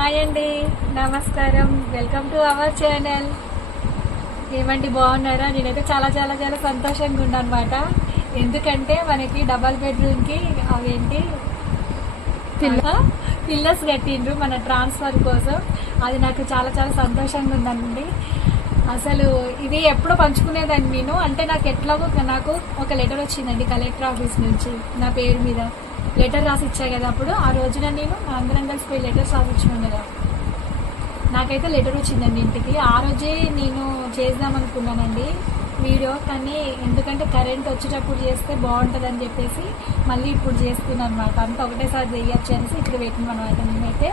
Hi అండి, నమస్కారం. Welcome to our channel. ఏమండి, బాగున్నారా? నేనైతే చాలా చాలా చాలా సంతోషంగా ఉన్నాను అనమాట. ఎందుకంటే మనకి డబల్ బెడ్రూమ్కి అవేంటి పిల్లర్స్ కట్టిండ్రు మన ట్రాన్స్ఫర్ కోసం. అది నాకు చాలా చాలా సంతోషంగా ఉందండి. అసలు ఇది ఎప్పుడో పంచుకునేదాన్ని నేను. అంటే నాకు ఎట్లాగో నాకు ఒక లెటర్ వచ్చిందండి కలెక్టర్ ఆఫీస్ నుంచి నా పేరు మీద. లెటర్ రాసి ఇచ్చా కదా అప్పుడు. ఆ రోజున నేను అందరం కలిసి పోయి లెటర్స్ రాసి ఇచ్చాను కదా. నాకైతే లెటర్ వచ్చిందండి ఇంటికి. ఆ రోజే నేను చేద్దాం అనుకున్నానండి వీడియో, కానీ ఎందుకంటే కరెంట్ వచ్చేటప్పుడు చేస్తే బాగుంటుందని చెప్పేసి మళ్ళీ ఇప్పుడు చేస్తున్నాను అనమాట. అంతా ఒకటేసారి చేయొచ్చు అనేసి ఇక్కడ పెట్టినాం అనమాట. నేనైతే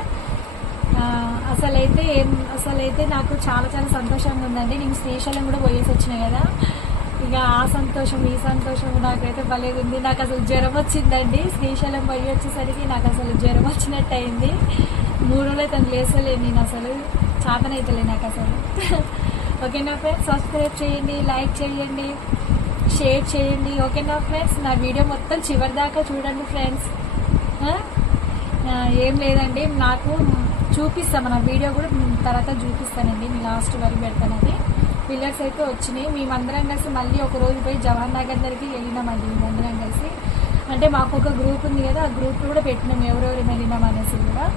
అసలైతే నాకు చాలా చాలా సంతోషంగా ఉందండి. నేను శ్రీశైలం కూడా పోయేసి వచ్చినాయి కదా. ఇక ఆ సంతోషం ఈ సంతోషం నాకైతే భలేగా ఉంది. నాకు అసలు జ్వరం వచ్చిందండి. శ్రీశైలం పోయి వచ్చేసరికి నాకు అసలు జ్వరం వచ్చినట్టు అయింది. 3 రోజులు తను లేసలేదు. నేను అసలు చాతనైతలే నాకు అసలు. ఓకేనా ఫ్రెండ్స్, సబ్స్క్రైబ్ చేయండి, లైక్ చేయండి, షేర్ చేయండి. ఓకేనా ఫ్రెండ్స్, నా వీడియో మొత్తం చివరి దాకా చూడండి ఫ్రెండ్స్. ఏం లేదండి, నాకు చూపిస్తాం మన వీడియో కూడా తర్వాత చూపిస్తానండి. మీ లాస్ట్ వరకు పెడతానండి. పిల్లర్స్ అయితే వచ్చినాయి. మేమందరం కలిసి మళ్ళీ ఒక రోజు పోయి జవహర్ నగర్ దగ్గరికి వెళ్ళినామండి. మేమందరం కలిసి, అంటే మాకు ఒక గ్రూప్ ఉంది కదా, ఆ గ్రూప్ కూడా పెట్టినాం ఎవరెవరు వెళ్ళినాం అనేసి కూడా.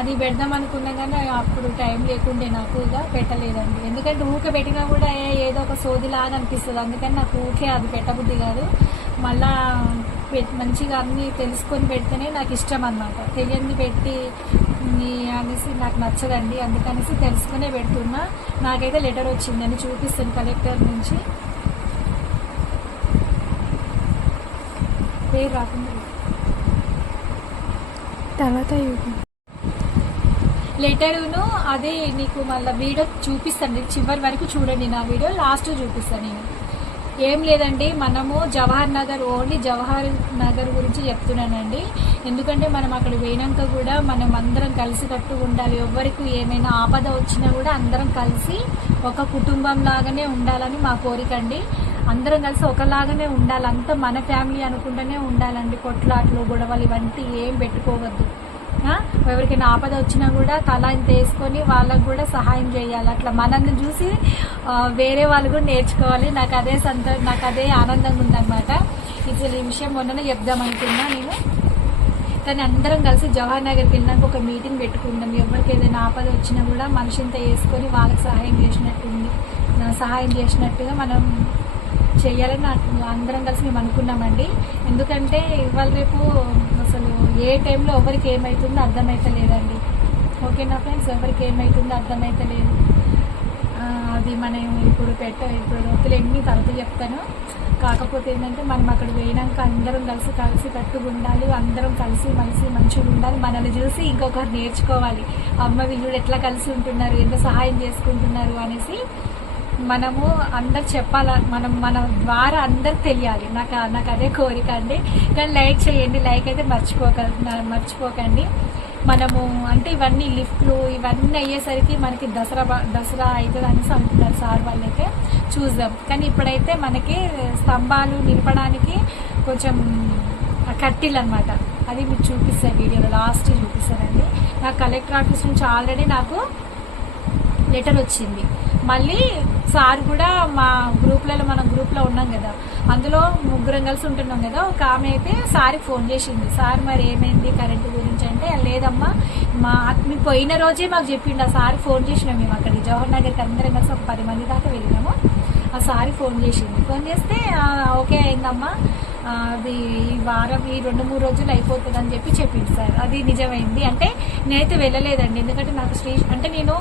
అది పెడదాం అనుకున్నా కానీ అప్పుడు టైం లేకుండే నాకు, ఇక పెట్టలేదండి. ఎందుకంటే ఊకే పెట్టినా కూడా ఏదో ఒక సోదిలా అని అనిపిస్తుంది. అందుకని నాకు ఊకే అది పెట్టబుద్ధి కాదు. మళ్ళా మంచిగా అన్నీ తెలుసుకొని పెడితేనే నాకు ఇష్టం అన్నమాట. తెలియని పెట్టి అనేసి నాకు నచ్చదండి. అందుకనేసి తెలుసుకునే పెడుతున్నా. నాకైతే లెటర్ వచ్చిందని చూపిస్తాను కలెక్టర్ నుంచి. పేరు రాకుండా తర్వాత లెటరును అదే నీకు మళ్ళీ వీడియో చూపిస్తాను. చివరి వరకు చూడండి నా వీడియో, లాస్ట్ చూపిస్తాను నేను. ఏం లేదండి, మనము జవహర్ నగర్, ఓన్లీ జవహర్ నగర్ గురించి చెప్తున్నానండి. ఎందుకంటే మనం అక్కడ పోయినాక కూడా మనం అందరం కలిసి కట్టు ఉండాలి. ఎవరికి ఏమైనా ఆపద వచ్చినా కూడా అందరం కలిసి ఒక కుటుంబం లాగానే ఉండాలని మా కోరిక అండి. అందరం కలిసి ఒకలాగానే ఉండాలి. అంతా మన ఫ్యామిలీ అనుకుంటూనే ఉండాలండి. కొట్లాట్లు, గొడవలు ఇవంటి ఏం పెట్టుకోవద్దు. ఎవరికైనా ఆపద వచ్చినా కూడా తల ఇంత వేసుకొని వాళ్ళకు కూడా సహాయం చేయాలి. అట్లా మనల్ని చూసి వేరే వాళ్ళు కూడా నేర్చుకోవాలి. నాకు అదే ఆనందంగా ఉందన్నమాట. ఇది ఈ విషయం మొన్ననే చెప్దాం అనుకున్నా నేను. కానీ అందరం కలిసి జవహర్ నగర్కి వెళ్ళినాక ఒక మీటింగ్ పెట్టుకుందాం. ఎవరికి ఏదైనా ఆపద వచ్చినా కూడా మనిషింత వేసుకొని వాళ్ళకి సహాయం చేసినట్టుగా మనం చెయ్యాలని అందరం కలిసి మేము అనుకున్నామండి. ఎందుకంటే ఇవాళ రేపు అసలు ఏ టైంలో ఎవరికి ఏమవుతుందో అర్థమైతలేదండి. ఓకేనా ఫ్రెండ్స్, ఎవరికి ఏమవుతుందో అర్థమైతలేదు. అది మనం ఇప్పుడు వద్దులేండి, తర్వాత చెప్తాను. కాకపోతే ఏంటంటే మనం అక్కడ పోయినాక అందరం కలిసి కట్టుకుండాలి. అందరం కలిసి మంచిగా ఉండాలి. మనల్ని చూసి ఇంకొకరు నేర్చుకోవాలి. అమ్మ వీళ్ళు ఎట్లా కలిసి ఉంటున్నారు, ఎంత సహాయం చేసుకుంటున్నారు అనేసి మనము అందరు చెప్పాలి. మన ద్వారా అందరికి తెలియాలి. నాకు అదే కోరిక అండి. కానీ లైక్ చేయండి, లైక్ అయితే మర్చిపోకండి. మనము అంటే ఇవన్నీ లిఫ్ట్లు ఇవన్నీ అయ్యేసరికి మనకి దసరా అవుతుంది అనేసి అంటున్నారు సార్ వాళ్ళైతే. చూద్దాం. కానీ ఇప్పుడైతే మనకి స్తంభాలు నిలపడానికి కొంచెం కట్టిలు అనమాట. అది మీకు చూపిస్తాను వీడియోలో, లాస్ట్ చూపిస్తానండి. నాకు కలెక్టర్ ఆఫీస్ నుంచి ఆల్రెడీ నాకు లెటర్ వచ్చింది. మళ్ళీ సార్ కూడా మా మనం గ్రూప్లో ఉన్నాం కదా, అందులో ముగ్గురం కలిసి ఉంటున్నాం కదా. ఒక ఆమె అయితే సార్కి ఫోన్ చేసింది. సార్ మరి ఏమైంది కరెంటు గురించి అంటే, లేదమ్మా మీకు పోయిన రోజే మాకు చెప్పిండు. ఆ సార్ ఫోన్ చేసినాం మేము అక్కడికి జవహర్ నగర్కి అందరం కలిసి ఒక 10 మంది దాకా వెళ్ళినాము. ఆ సార్ ఫోన్ చేస్తే ఓకే అయిందమ్మా, అది ఈ వారం ఈ 2-3 రోజులు అయిపోతుంది అని చెప్పింది సార్. అది నిజమైంది. అంటే నేనైతే వెళ్ళలేదండి. ఎందుకంటే నాకు నేను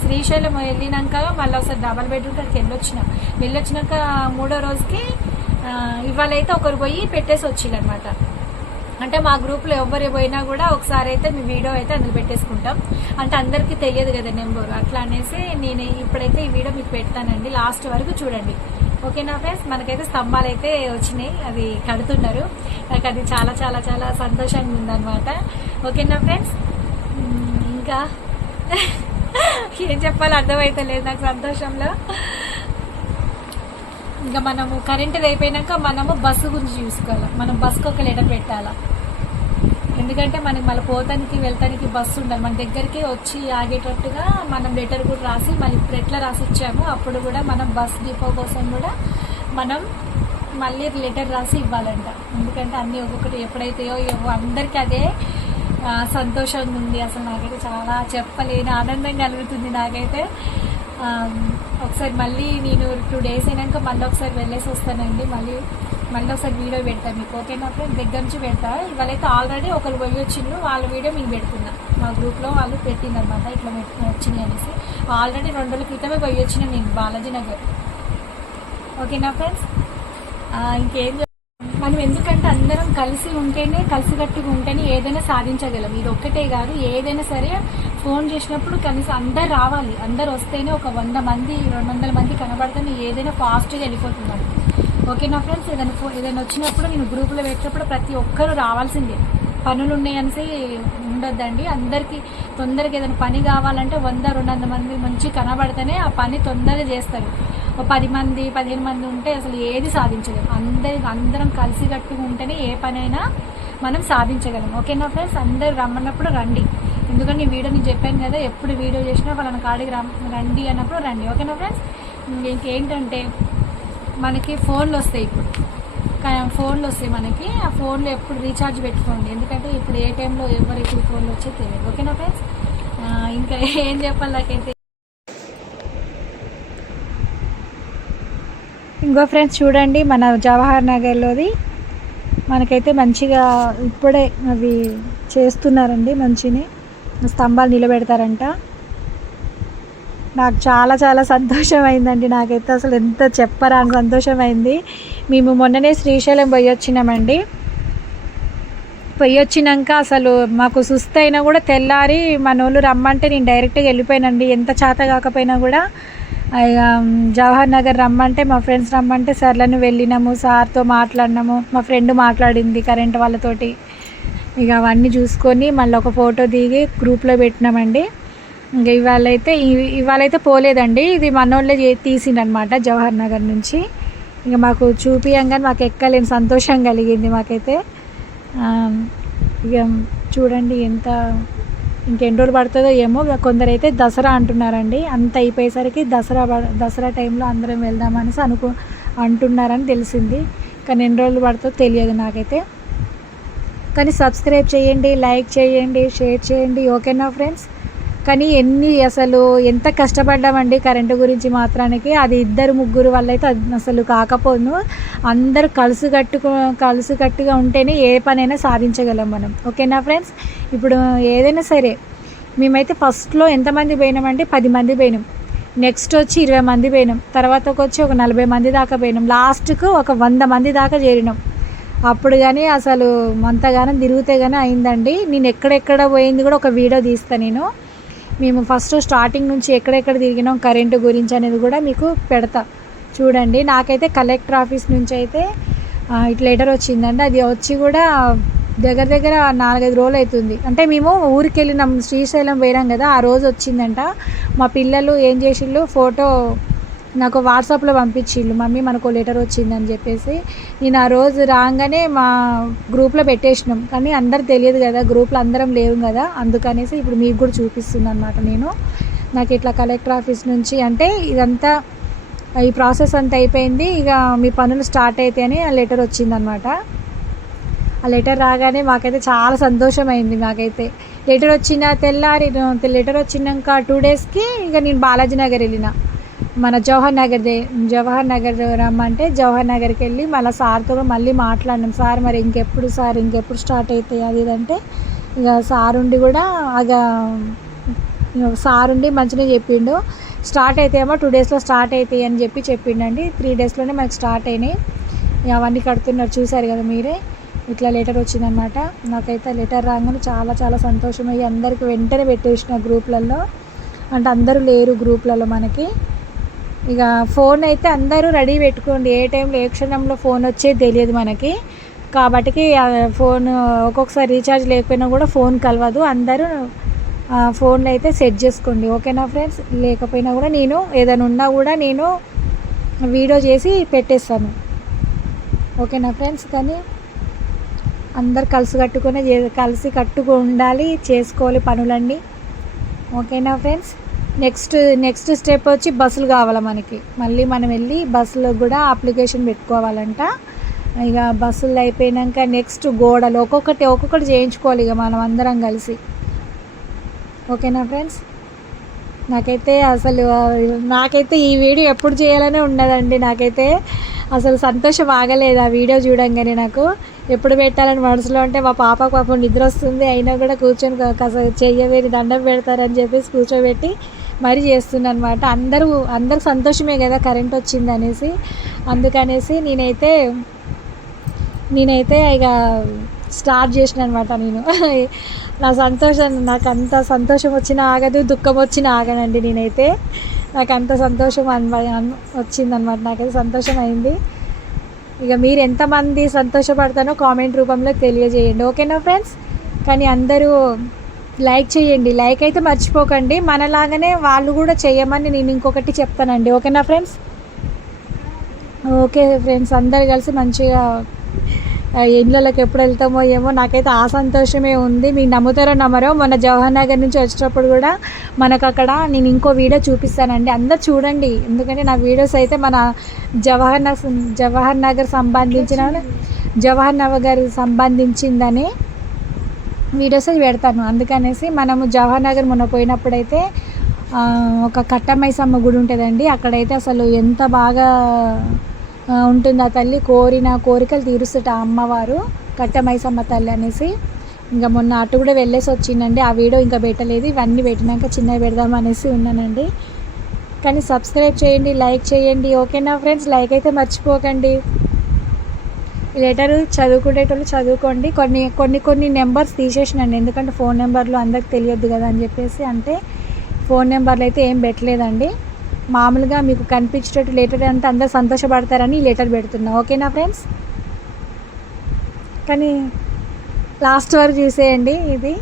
శ్రీశైలం వెళ్ళినాక మళ్ళీ ఒకసారి డబల్ బెడ్రూమ్ కాడికి వెళ్ళొచ్చినాక 3వ రోజుకి ఇవాళైతే ఒకరు పోయి పెట్టేసి వచ్చిందనమాట. అంటే మా గ్రూప్లో ఎవరు పోయినా కూడా ఒకసారి అయితే మీ వీడియో అయితే అందులో పెట్టేసుకుంటాం. అంటే అందరికీ తెలియదు కదా నెంబర్, అట్లా అనేసి నేను ఇప్పుడైతే ఈ వీడియో మీకు పెడతానండి. లాస్ట్ వరకు చూడండి. ఓకేనా ఫ్రెండ్స్, మనకైతే స్తంభాలు అయితే వచ్చినాయి, అది కడుతున్నారు. నాకు అది చాలా చాలా చాలా సంతోషంగా ఉందన్నమాట. ఓకేనా ఫ్రెండ్స్, ఇంకా ఏం చెప్పాలో అర్థమైతలేదు నాకు సంతోషంలో. ఇంకా మనము కరెంట్ అయిపోయినాక మనము బస్సు గురించి చూసుకోవాలి. మనం బస్సుకు ఒక లెటర్ పెట్టాలా. ఎందుకంటే మనకి మళ్ళీ పోతానికి వెళ్తానికి బస్సు ఉండాలి, మన దగ్గరికి వచ్చి ఆగేటట్టుగా మనం లెటర్ కూడా రాసి మళ్ళీ ఇప్పుడు ఎట్లా రాసి ఇచ్చాము అప్పుడు కూడా మనం బస్ డిపో కోసం కూడా మనం మళ్ళీ లెటర్ రాసి ఇవ్వాలంట. ఎందుకంటే అన్నీ ఒక్కొక్కటి ఎప్పుడైతాయో అందరికీ అదే సంతోషంగా ఉంది. అసలు నాకైతే చాలా చెప్పలేని ఆనందం కలుగుతుంది నాకైతే. ఒకసారి మళ్ళీ నేను 2 days అయినాక మళ్ళీ ఒకసారి వెళ్ళేసి వస్తానండి. మళ్ళీ ఒకసారి వీడియో పెడతాను మీకు, ఓకేనా ఫ్రెండ్స్? దగ్గర నుంచి పెడతా. ఇవాళైతే ఆల్రెడీ ఒకరు పోయి వచ్చిండ్రు, వాళ్ళ వీడియో మీకు పెడుతున్నా. మా గ్రూప్లో వాళ్ళు పెట్టిందనమాట ఇట్లా వచ్చినాయి అనేసి. ఆల్రెడీ 2 రోజుల క్రితమే పోయి వచ్చిన నేను బాలాజీ నగర్, ఓకేనా ఫ్రెండ్స్? ఇంకేం మనం ఎందుకంటే అందరం కలిసి ఉంటేనే, కలిసికట్టుగా ఉంటేనే ఏదైనా సాధించగలం. ఇది ఒక్కటే కాదు, ఏదైనా సరే ఫోన్ చేసినప్పుడు కనీసం అందరు రావాలి. అందరు వస్తేనే ఒక 100 మంది 200 మంది కనబడితేనే ఏదైనా ఫాస్ట్గా వెళ్ళిపోతున్నాను, ఓకేనా ఫ్రెండ్స్? ఏదైనా వచ్చినప్పుడు నేను గ్రూప్లో పెట్టినప్పుడు ప్రతి ఒక్కరు రావాల్సిందే. పనులు ఉన్నాయనేసి ఉండొద్దండి. అందరికీ తొందరగా ఏదైనా పని కావాలంటే 100-200 మంది మంచి కనబడితేనే ఆ పని తొందరగా చేస్తారు. 10 మంది 15 మంది ఉంటే అసలు ఏది సాధించలేము. అందరం కలిసికట్టుగా ఉంటేనే ఏ పనైనా మనం సాధించగలం, ఓకేనా ఫ్రెండ్స్? అందరు రమ్మన్నప్పుడు రండి. ఎందుకంటే ఈ వీడియో నేను చెప్పాను కదా, ఎప్పుడు వీడియో చేసినా వాళ్ళని కాడికి రండి అన్నప్పుడు రండి, ఓకేనా ఫ్రెండ్స్? ఇంకేంటంటే మనకి ఫోన్లు వస్తాయి, ఫోన్లు వస్తాయి మనకి. ఆ ఫోన్లో ఎప్పుడు రీఛార్జ్ పెట్టుకోండి, ఎందుకంటే ఇప్పుడు ఏ టైంలో ఎవరు ఇప్పుడు ఫోన్లు వచ్చే తెలియదు, ఓకేనా ఫ్రెండ్స్? ఇంకా ఏం చెప్పాలి నాకైతే. ఇంకో ఫ్రెండ్స్ చూడండి, మన జవహర్ నగర్లోది మనకైతే మంచిగా ఇప్పుడే అవి చేస్తున్నారండి. మంచిని స్తంభాలు నిలబెడతారంట. నాకు చాలా చాలా సంతోషం అయిందండి. నాకైతే అసలు ఎంత చెప్పరాని సంతోషం అయింది. మేము మొన్ననే శ్రీశైలం పోయి వచ్చినామండి. పోయి వచ్చినాక అసలు మాకు సుస్థ అయినా కూడా తెల్లారి మన వాళ్ళు రమ్మంటే నేను డైరెక్ట్గా వెళ్ళిపోయానండి. ఎంత చేత కాకపోయినా కూడా జవహర్ నగర్ రమ్మంటే, మా ఫ్రెండ్స్ రమ్మంటే సర్లను వెళ్ళినాము. సార్తో మాట్లాడినాము, మా ఫ్రెండ్ మాట్లాడింది కరెంట్ వాళ్ళతోటి. ఇక అవన్నీ చూసుకొని మళ్ళీ ఒక ఫోటో దిగి గ్రూప్లో పెట్టినామండి. ఇంకా ఇవాళైతే పోలేదండి, ఇది మనోళ్ళే తీసిండనమాట జవహర్ నగర్ నుంచి. ఇంకా మాకు చూపియంగానే మాకు ఎక్కలేని సంతోషం కలిగింది మాకైతే. ఇక చూడండి ఎంత ఇంకెన్ని రోజులు పడుతుందో ఏమో. కొందరైతే దసరా అంటున్నారండి. అంత అయిపోయేసరికి దసరా టైంలో అందరం వెళ్దామనేసి అంటున్నారని తెలిసింది. కానీ ఎన్ని రోజులు పడుతుందో తెలియదు నాకైతే. కానీ సబ్స్క్రైబ్ చేయండి, లైక్ చేయండి, షేర్ చేయండి, ఓకేనా ఫ్రెండ్స్? కానీ అసలు ఎంత కష్టపడ్డామండి కరెంటు గురించి మాత్రానికి. అది 2-3 వల్ల అయితే అసలు కాకపోను. అందరూ కలిసికట్టుగా ఉంటేనే ఏ పనైనా సాధించగలం మనం, ఓకేనా ఫ్రెండ్స్? ఇప్పుడు ఏదైనా సరే మేమైతే ఫస్ట్లో ఎంతమంది పోయినామంటే 10 మంది పోయినాం. నెక్స్ట్ వచ్చి 20 మంది పోయినాం. తర్వాతకి వచ్చి ఒక 40 మంది దాకా పోయినాం. లాస్ట్కు ఒక 100 మంది దాకా చేరినాం. అప్పుడు కానీ అసలు అంతగానం తిరిగితే కానీ అయిందండి. నేను ఎక్కడెక్కడ పోయింది కూడా ఒక వీడియో తీస్తాను నేను. మేము ఫస్ట్ స్టార్టింగ్ నుంచి ఎక్కడెక్కడ తిరిగినాం కరెంటు గురించి అనేది కూడా మీకు పెడతా చూడండి. నాకైతే కలెక్టర్ ఆఫీస్ నుంచి అయితే ఇట్లా లెటర్ వచ్చిందండి. అది వచ్చి కూడా దగ్గర 4-5 రోజులు అవుతుంది. అంటే మేము ఊరికి వెళ్ళినాం, శ్రీశైలం పోయినాం కదా, ఆ రోజు వచ్చిందంట. మా పిల్లలు ఏం చేసిళ్ళు, ఫోటో నాకు వాట్సాప్లో పంపించిళ్ళు, మమ్మీ మనకు లెటర్ వచ్చిందని చెప్పేసి. నేను ఆ రోజు రాగానే మా గ్రూప్లో పెట్టేసినాం. కానీ అందరు తెలియదు కదా, గ్రూప్లో అందరం లేవు కదా, అందుకనేసి ఇప్పుడు మీకు కూడా చూపిస్తుంది అనమాట. నాకు ఇట్లా కలెక్టర్ ఆఫీస్ నుంచి అంటే ఇదంతా ఈ ప్రాసెస్ అంతా అయిపోయింది, ఇక మీ పనులు స్టార్ట్ అవుతాయని ఆ లెటర్ వచ్చిందనమాట. ఆ లెటర్ రాగానే మాకైతే చాలా సంతోషం అయింది. మాకైతే లెటర్ లెటర్ వచ్చినాక 2 daysకి ఇక నేను బాలాజీ నగర్ వెళ్ళిన. మన జవహర్ నగర్ రమ్మంటే జవహర్ నగర్కి వెళ్ళి మళ్ళీ సార్తో మళ్ళీ మాట్లాడినాం. సార్ మరి ఇంకెప్పుడు స్టార్ట్ అవుతాయి అది ఇదంటే, ఇక సారుండి కూడా సారుండి మంచిగా చెప్పిండు. స్టార్ట్ అవుతాయేమో 2 daysలో స్టార్ట్ అవుతాయి అని చెప్పిండండి. 3 daysలోనే మాకు స్టార్ట్ అయినాయి. అవన్నీ కడుతున్నారు, చూసారు కదా మీరే. ఇట్లా లెటర్ వచ్చిందనమాట. నాకైతే లెటర్ రాగానే చాలా చాలా సంతోషం అయ్యి అందరికి వెంటనే పెట్టేసిన గ్రూప్లలో. అంటే అందరూ లేరు గ్రూప్లలో మనకి. ఇక ఫోన్ అయితే అందరూ రెడీ పెట్టుకోండి, ఏ టైంలో ఏ క్షణంలో ఫోన్ వచ్చేది తెలియదు మనకి. కాబట్టి ఫోన్ ఒక్కొక్కసారి రీఛార్జ్ లేకపోయినా కూడా ఫోన్ కలవదు. అందరూ ఫోన్లో అయితే సెట్ చేసుకోండి, ఓకేనా ఫ్రెండ్స్? లేకపోయినా కూడా నేను ఏదైనా ఉన్నా కూడా నేను వీడియో చేసి పెట్టేస్తాను, ఓకేనా ఫ్రెండ్స్? కానీ అందరు కలిసి కట్టుకు ఉండాలి, చేసుకోవాలి పనులన్నీ. ఓకేనా ఫ్రెండ్స్. నెక్స్ట్ స్టెప్ వచ్చి బస్సులు కావాలి మనకి. మళ్ళీ మనం వెళ్ళి బస్సులో కూడా అప్లికేషన్ పెట్టుకోవాలంట. ఇక బస్సులు అయిపోయాక నెక్స్ట్ గోడలు ఒక్కొక్కటి చేయించుకోవాలి ఇక మనం అందరం కలిసి. ఓకేనా ఫ్రెండ్స్. నాకైతే ఈ వీడియో ఎప్పుడు చేయాలనే ఉన్నదండి. నాకైతే అసలు సంతోషం ఆగలేదు ఆ వీడియో చూడంగానే. నాకు ఎప్పుడు పెట్టాలని మనసులో ఉంటే మా పాపకు నిద్ర వస్తుంది, అయినా కూడా కూర్చొని చెయ్యవేరి దండం పెడతారని చెప్పేసి కూర్చోబెట్టి మరీ చేస్తున్నా అనమాట. అందరికి సంతోషమే కదా కరెంట్ వచ్చింది అనేసి. అందుకనేసి నేనైతే ఇక స్టార్ట్ చేసిన అనమాట. నాకు అంత సంతోషం వచ్చినా ఆగదు, దుఃఖం వచ్చినా ఆగనండి. నాకు అంత సంతోషం వచ్చిందనమాట. నాకైతే సంతోషం అయింది. ఇక మీరు ఎంతమంది సంతోషపడతానో కామెంట్ రూపంలో తెలియజేయండి. ఓకేనా ఫ్రెండ్స్. కానీ అందరూ లైక్ చేయండి, లైక్ అయితే మర్చిపోకండి. మనలాగానే వాళ్ళు కూడా చేయమని నేను ఇంకొకటి చెప్తానండి. ఓకేనా ఫ్రెండ్స్. ఓకే ఫ్రెండ్స్, అందరు కలిసి మంచిగా ఇళ్ళలోకి ఎప్పుడు వెళ్తామో ఏమో. నాకైతే ఆ సంతోషమే ఉంది. మీరు నమ్ముతారో నమ్మరో, మొన్న జవహర్ నగర్ నుంచి వచ్చేటప్పుడు కూడా మనకు అక్కడ నేను ఇంకో వీడియో చూపిస్తానండి, అందరు చూడండి. ఎందుకంటే నా వీడియోస్ అయితే మన జవహర్ నగర్ సంబంధించిందని వీడియోస్ పెడతాను. అందుకనేసి మనము జవహర్ నగర్ మొన్న పోయినప్పుడైతే ఒక కట్టమైసమ్మ గుడి ఉంటుందండి. అక్కడైతే అసలు ఎంత బాగా ఉంటుంది ఆ తల్లి. కోరిన కోరికలు తీరుస్తుంట ఆ అమ్మవారు, కట్టమైసమ్మ తల్లి అనేసి. ఇంకా మొన్న అటు కూడా వెళ్ళేసి వచ్చిందండి. ఆ వీడియో ఇంకా పెట్టలేదు. ఇవన్నీ పెట్టినాక చిన్నవి పెడదాం అనేసి ఉన్నానండి. కానీ సబ్స్క్రైబ్ చేయండి, లైక్ చేయండి. ఓకేనా ఫ్రెండ్స్. లైక్ అయితే మర్చిపోకండి. లెటర్ చదువుకునేటోళ్ళు చదువుకోండి. కొన్ని నెంబర్స్ తీసేసినండి, ఎందుకంటే ఫోన్ నెంబర్లు అందరికి తెలియద్దు కదా అని చెప్పేసి. అంటే ఫోన్ నెంబర్లు అయితే ఏం పెట్టలేదండి. మామూలుగా మీకు కనిపించేటట్టు లెటర్ అంటే అందరు సంతోషపడతారని ఈ లెటర్ పెడుతున్నా. ఓకేనా ఫ్రెండ్స్. కానీ లాస్ట్ వరకు చూసేయండి ఇది.